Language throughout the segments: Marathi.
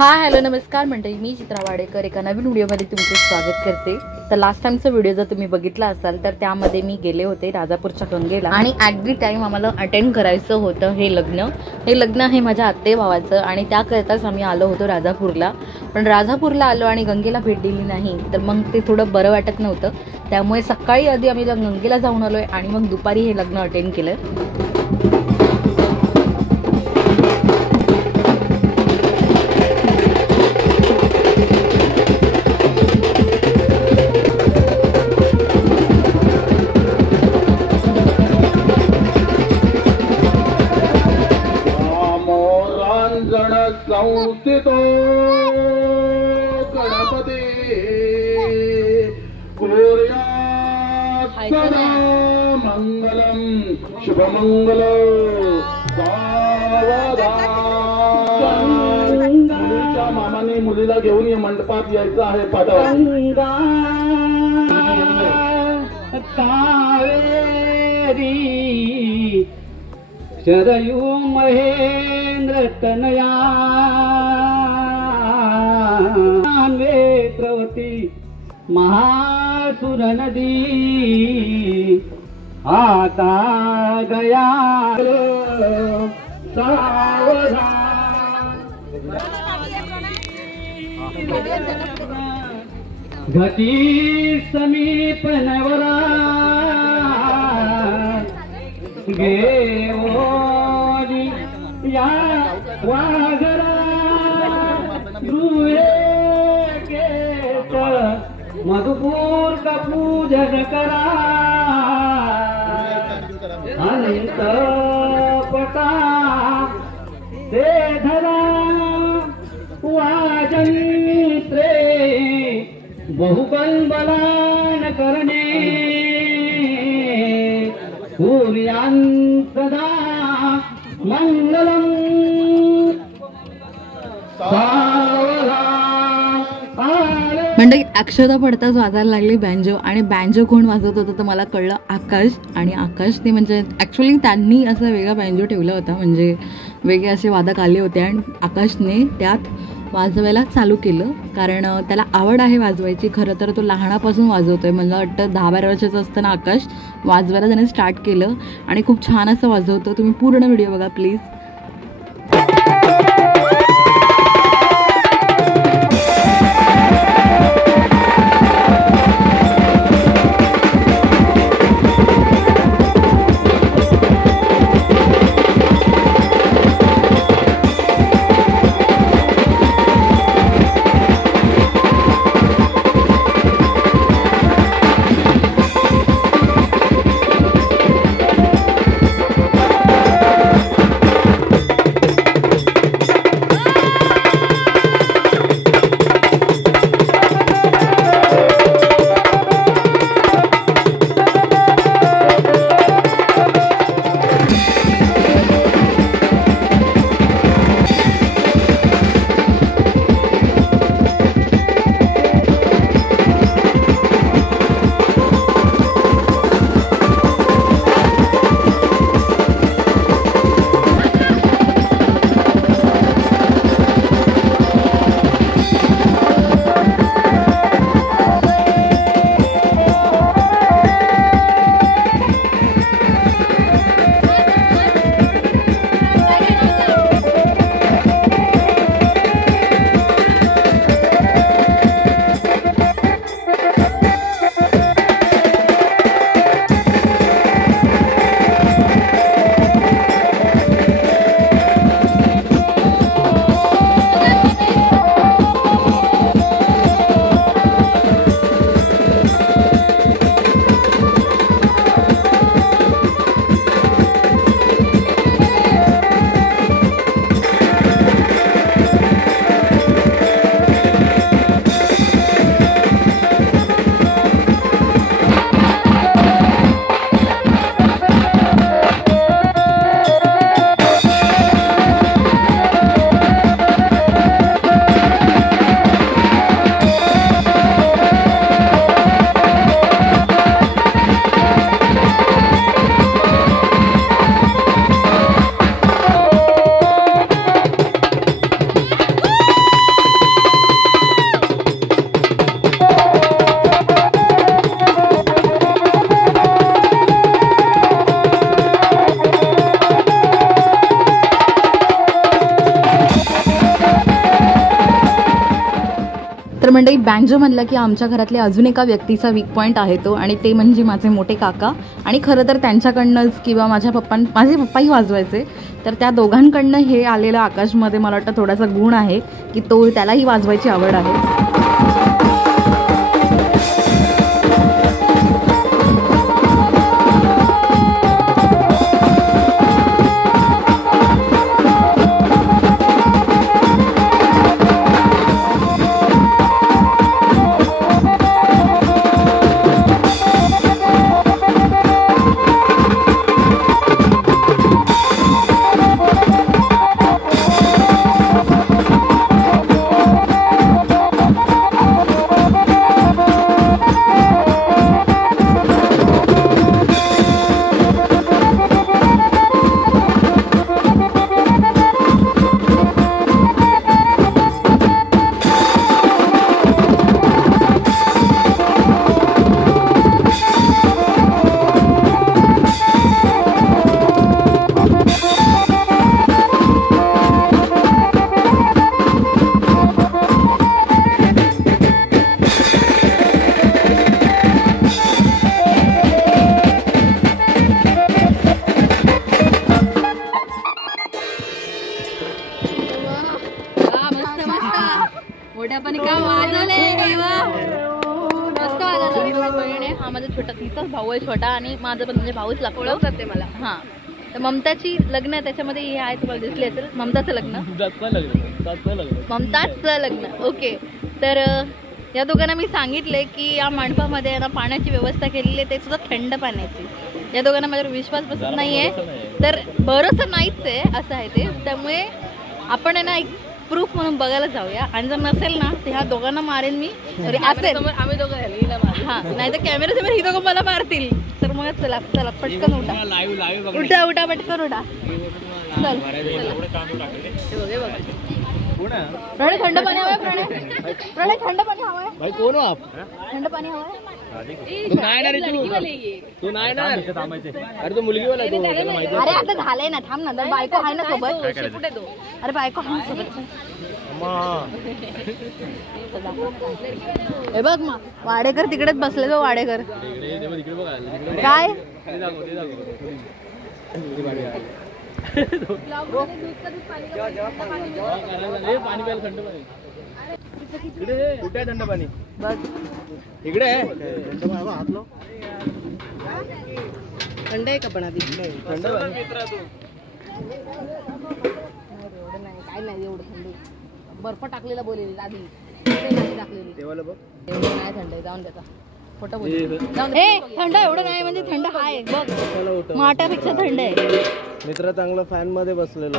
हाय हॅलो नमस्कार मंडळी, मी चित्रा वाडेकर एका नवीन व्हिडिओमध्ये तुमचे स्वागत करते। तर लास्ट टाइमचा व्हिडिओ जर तुम्ही बघितला असाल तर त्यामध्ये मी गेले होते राजापूरच्या गंगेला आणि ॲट दी टाइम आम्हाला अटेंड करायचं होतं हे लग्न आहे माझ्या आत्ते भावाचं आणि त्याकरताच आम्ही आलो होतो राजापूरला। पण राजापूरला आलो आणि गंगेला भेट दिली नाही तर मग ते थोडं बरं वाटत नव्हतं। त्यामुळे सकाळी आधी आम्ही गंगेला जाऊन आलोय आणि मग दुपारी हे लग्न अटेंड केलं। संस्थितो गणपती कुर्यात् सदा मंगलम शुभमंगल मुलीच्या मामाने मुलीला घेऊन या मंडपात यायचं आहे पाठव। शरयू महेंद्र तनया नेत्रवती महासुर नदी आता गया घटी समीप नवरा गेवोनी या वाघरा रुहे केत मधुपूर का पूजन करा अनंत पटा दे धरा वाजंत्रे बहुबल बलान करणे सूर्यां सदा मंगलम म्हणजे अक्षता पडताच वाजायला लागली बँजो आणि बँजो कोण वाजवत होतं तर मला कळलं आकाश। आणि आकाशने म्हणजे ॲक्च्युली त्यांनी असा वेगळा बँजो ठेवला होता, म्हणजे वेगळे असे वादक आले होते आणि आकाशने त्यात वाजवायला चालू केलं कारण त्याला आवड आहे वाजवायची। खरं तर तो लहानापासून वाजवतोय, मला वाटतं 10-12 वर्षाचं असताना आकाश वाजवायला त्याने स्टार्ट केलं आणि खूप छान असं वाजवतो। तुम्ही पूर्ण व्हिडिओ बघा प्लीज। तर मंडळी बँजो म्हणलं की आमच्या घरातले अजून एका व्यक्तीचा वीक पॉईंट आहे तो, आणि ते म्हणजे माझे मोठे काका. आणि खरं तर त्यांच्याकडनंच किंवा माझे पप्पाही वाजवायचे, तर त्या दोघांकडनं हे आलेलं आकाशमध्ये मला वाटतं थोडासा गुण आहे की त्यालाही वाजवायची आवड आहे. हा माझा छोटा तिचाच भाऊ आहे छोटा, आणि माझा पण म्हणजे भाऊच लागतो करते मला. हां, तर ममताची लग्न आहे, त्याच्यामध्ये हे आहे, तुम्हाला दिसली असेल ममताचं लग्न. ममताचं लग्न. ओके, तर या दोघांना मी सांगितले की या मंडपामध्ये ना पाण्याची व्यवस्था केलेली आहे, ते सुद्धा थंड पाण्याची. या दोघांना माझ्यावर विश्वास बसत नाहीये, तर भरोसा नाहीच आहे असं आहे ते. त्यामुळे आपण आहे ना एक प्रूफ म्हणून बघायला जाऊया, आणि जर नसेल ना तर ह्या दोघांना मारेन मी. तरी असेल आम्ही दोघं हां, नाही तर कॅमेऱ्यासमोर ही दोघं मला मारतील. तर मग चला चला पटकन उठा उठा उठा पटकन उठा. चल प्रणय थंड पाणी हवंय. प्रणय थंड पाणी हवंय. भाई कोण हो आप? थंड पाणी हवंय. तू नाही ना अरे तो मुलगी वाला. अरे आता झालंय ना, थांब ना, बायको आहे ना सोबत. अरे बायको आहे सोबत. हे बघ मग वाडेकर तिकडेच बसले. तो वाडेकर काय पाणी प्यायला थंड पाणी कुठे थंड पाणी बघ इकडे थंड आहे का पण आधी थंड पाणी काय नाही एवढं थंड. बर्फ टाकलेला बोलेली आधी टाकलेली तेव्हा बघ एवढं नाही थंड आहे. जाऊन त्याचा फोटो बोल. थंड एवढं नाही म्हणजे थंड आहे बघ, माठापेक्षा थंड आहे. मित्र चांगलं फॅन मध्ये बसलेलो.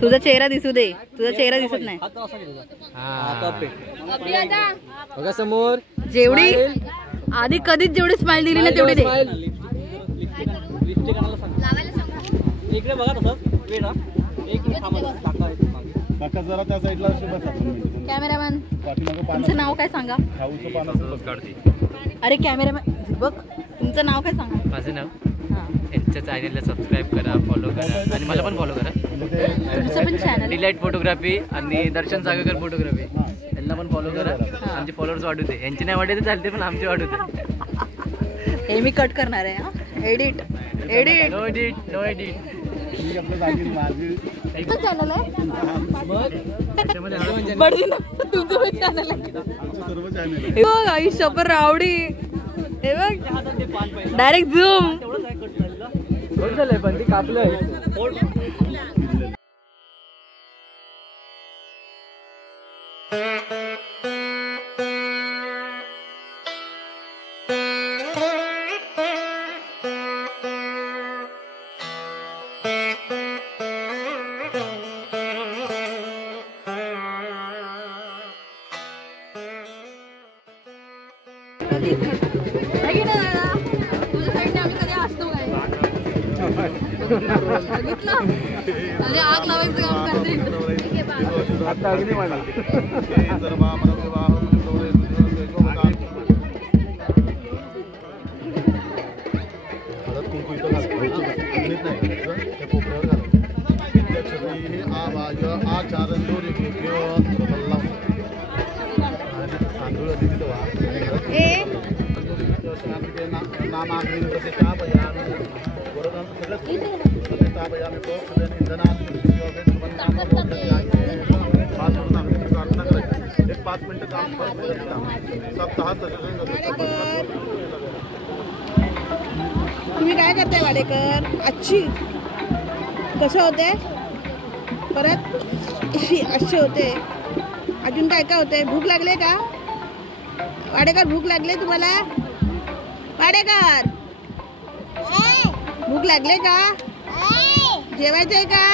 तुझा चेहरा दिसू दे, तुझा चेहरा दिसत नाही. बघा समोर जेवढी आधी कधीच जेवढी स्माइल दिली ना तेवढी दे. इकडे बघा तसं जरा त्या साईडला. कॅमेरामॅन तुमचं नाव काय सांगा. अरे कॅमेरामॅन बघ तुमचं नाव काय सांगा. माझं नाव. यांच्या चॅनलला सबस्क्राईब करा, फॉलो करा, आणि मला पण फॉलो करा. तुमचं पण चॅनल डिलाइट फोटोग्राफी आणि दर्शन सागरकर फोटोग्राफी, यांना पण फॉलो करा. आमचे फॉलोअर्स वाढू दे. यांचे नाही वाढते चालते, पण आमचे वाढू दे. हे मी कट करणार आहे. Edit edit no edit no edit. Channel आहे तुमचं पण चॅनल आहे. बघ आयुष्य पर रावडी. हे बघ डायरेक्ट झूम. पण ती कापलंय. अरे आग लावायचं काम करते. तुम्ही काय करताय वाडेकर? अच्छी कसं होते परत असे होते. अजून काय काय होते? भूक लागले का वाडेकर? भूक लागले तुम्हाला वाडेकर? भूक लागले का? जेवायचंय का?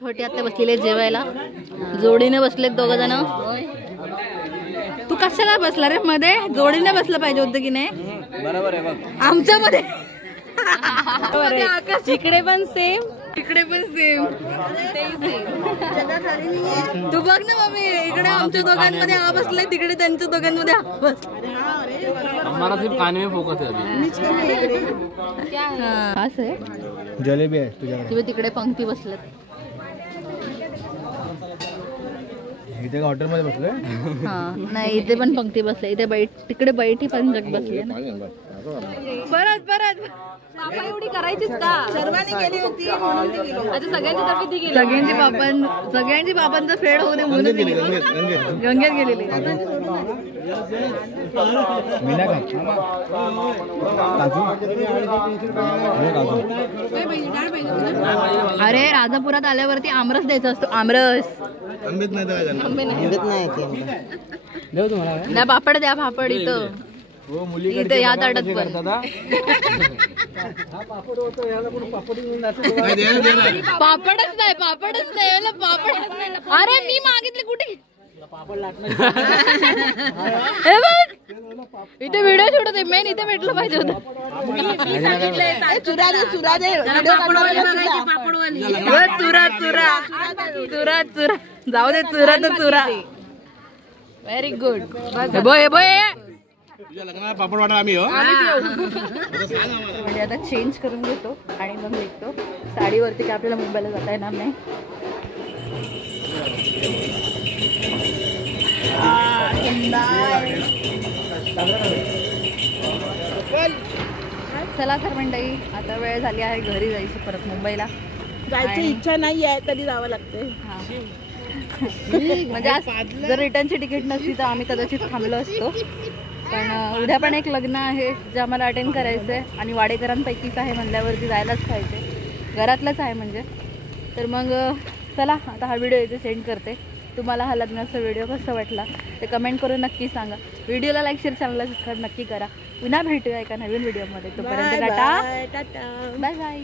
छोटी आत्या बसलेले जेवायला, जोडीने बसलेत दोघ जण. तू कशाला बसला रे मध्ये? जोडीने बसलं पाहिजे होतं की नाही? बरोबर आहे बघ. आमच्या मध्ये इकडे पण सेम, इकडे पण सेम. तू बघ ना मम्मी, इकडे आमच्या दोघांमध्ये हा बसलाय, तिकडे त्यांच्या दोघांमध्ये हा बसलाय. हमारा सिर्फ खाने में फोकस है अभी. असं आहे. जलेबी आहे तुझ्याकडे. तिकडे पंक्ती बसल्यात. इथे हॉटेलमध्ये बसलोय. हा नाही, इथे पण पंक्ती बसले. इथे तिकडे बैठी पंचक बसले. परत परत एवढी करायचीच का? सर्वांनी केली होती म्हणून ती गेलो. आता सगळ्यांची तब्येत गेली. सगळ्यांची बाबांचा फेड होऊ दे म्हणून गंगेत गेलेली. अरे राजापुरात आल्यावरती आमरस द्यायचा असतो. आमरस नाही, पापड द्या. पापड इथं इथं या ताटात पण. पापडच नाही, पापडच नाही, पापड. अरे मी मागितले कुठे? इथे व्हिडिओ शूट होते. मेन इथे भेटलं पाहिजे होतं. चुरा चुरा जाऊ दे. चुरा तर चुरा. Very good. बोय पापड वाटा आम्ही म्हणजे आता चेंज करून घेतो आणि मग निघतो. साडीवरती काय आपल्याला मुंबईला जाता येणार नाही. चला तर मंडळी, आता वेळ झाली आहे घरी जायची, परत मुंबईला जायची इच्छा नाही आहे तरी जावं लागते. म्हणजे आज जर रिटर्नची तिकीट नसती तर आम्ही कदाचित थांबलो असतो. पण उद्या पण एक लग्न आहे जे आम्हाला अटेंड करायचं आहे आणि वाडेकरांपैकीच आहे म्हणल्यावरती जायलाच पाहिजे. घरातलंच आहे म्हणजे. तर मग चला आता हा व्हिडिओ इथे सेंड करते. तुम्हाला हा लग्नाचा व्हिडिओ कसा वाटला ते कमेंट करून नक्की सांगा. व्हिडिओला लाईक शेअर, चॅनलला सबस्क्राईब नक्की करा. पुन्हा भेटूया एका नवीन व्हिडिओमध्ये. तोपर्यंत टाटा, बाय बाय.